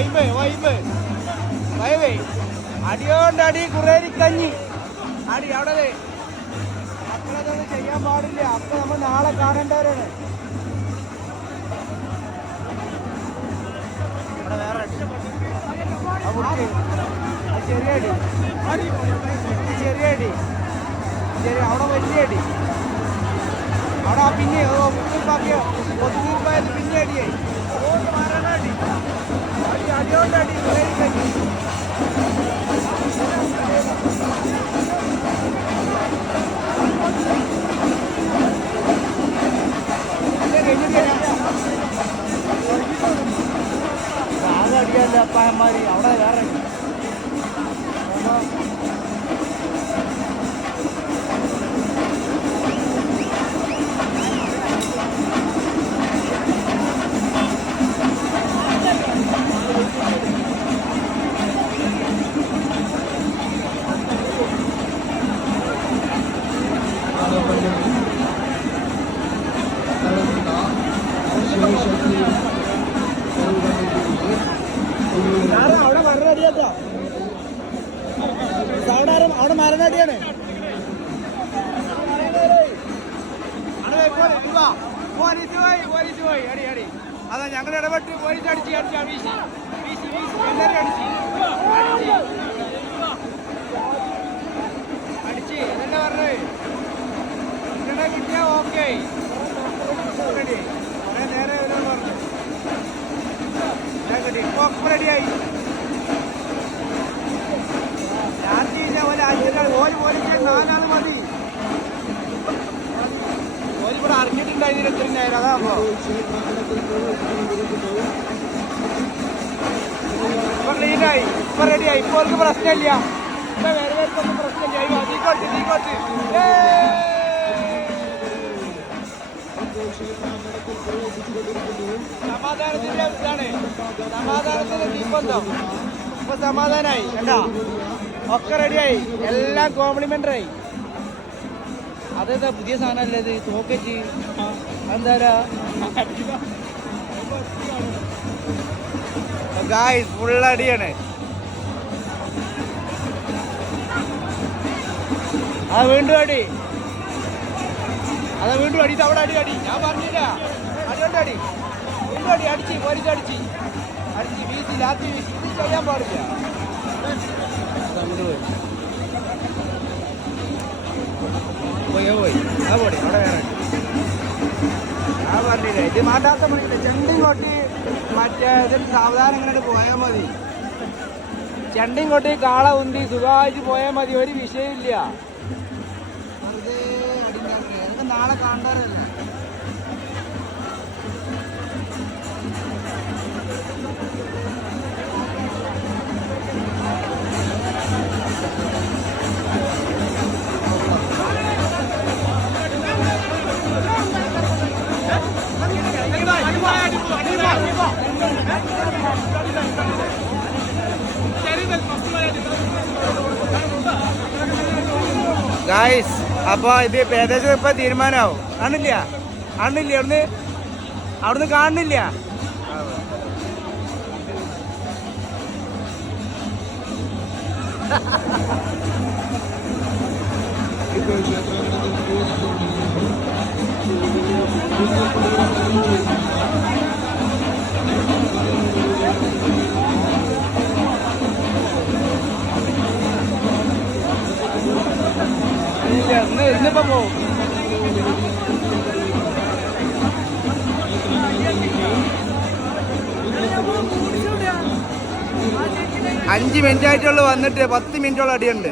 Vibe vibe vibe അടിയോണ്ട് അടി കുറേരിക്കഞ്ഞി അടി അവിടെ മക്കളതൊന്നും ചെയ്യാൻ പാടില്ല. അപ്പൊ നമ്മൾ നാളെ കാണേണ്ടവരാണ്. അവിടെ വേറെ ചെറിയ അടി ചെറിയ അടി ശരി. അവിടെ വലിയ അടി അവിടെ പിന്നെ ഒത്തുതീർപ്പാക്കിയോ ഒത്തുതീർപ്പായത് പിന്നെ അടിയായി അടി അടി അടിയോണ്ട് അടി കുറേരിക്കഞ്ഞി അടിയല്ല അപ്പായന്മാര് അവിടെ വേറെ അവിടെ മരണടിയാട്ടോ. അവിടെ മരണടിയാണ്. പോലീസ് പോയി അടി അടി. അതാ ഞങ്ങൾ ഇടപെട്ട് പോലീസ് അടിച്ച് അടിച്ചാ വീശി വീശി വീശി എല്ലാവരും അടിച്ച് അടിച്ച് അതന്നെ പറഞ്ഞത്. ഇവിടെ കിട്ടിയാ ഓക്കെ റെഡി കുറെ നേരെ വരുമെന്ന് പറഞ്ഞു. കിട്ടി ഇപ്പൊ റെഡിയായി. രാത്രി ഓല് പോലീസ് 4 ആള് മതി. ഓലിവിടെ അറിഞ്ഞിട്ടുണ്ടായിരുന്നില്ല ഇത്രയും നേരം. അതാകുമ്പോ ഇപ്പൊ ക്ലീനായി ഇപ്പൊ റെഡിയായി. ഇപ്പൊ അവർക്ക് പ്രശ്നമില്ല. ഇപ്പൊ വേറെ പേർക്കൊന്നും പ്രശ്നമില്ല. നീക്കോട്ട് നീക്കോട്ട് സമാധാനത്തിന്റെ ഇതാണ്. സമാധാനത്തിന്റെ തീപ്പന്തം ഇപ്പൊ സമാധാനായി. കണ്ടാ ഒക്കെ റെഡിയായി. എല്ലാം കോംപ്ലിമെന്ററി. അതേതാ പുതിയ സാധനമല്ലേ ഇത്? തോക്കച്ച് എന്താ ഗായ്സ് ഫുള്ളടിയാണ്. അത് വീണ്ടും അടി. അതാ വീണ്ടും അടി. അവിടെ അടി അടി. ഞാൻ പറഞ്ഞില്ല അടിയോണ്ട് അടി. വീണ്ടും അടി അടിച്ച് പോലീസ് അടിച്ച് അടിച്ച് വീശി ലാത്തി വീശി. ഇത് ചെയ്യാൻ പാടില്ല. പോയി പോയി ആ പോടി. അവിടെ വേറെ ഞാൻ പറഞ്ഞില്ല ഇത് മാറ്റാത്ത പണിയില്ല. ചെണ്ടിയും കൊട്ടി മറ്റേ ഇതിൽ സാവധാനം ഇങ്ങനെ പോയാൽ മതി. ചെണ്ടിയും കൊട്ടി കാള ഉന്തി സുഖമായിട്ട് പോയാൽ മതി. ഒരു വിഷയമില്ല. വെറുതെ അടിണ്ടാക്കുക. എനിക്ക് നാളെ കാണാറല്ല. ഗായ്സ് അപ്പൊ ഇത് ഏകദേശം ഇപ്പൊ തീരുമാനമാവും. കാണില്ല കാണില്ല അവിടുന്ന് കാണുന്നില്ല. ഇന്നിപ്പോ പോവും. 5 മിനിറ്റ് ആയിട്ടുള്ളൂ വന്നിട്ട് 10 മിനിറ്റോളം അടിയുണ്ട്.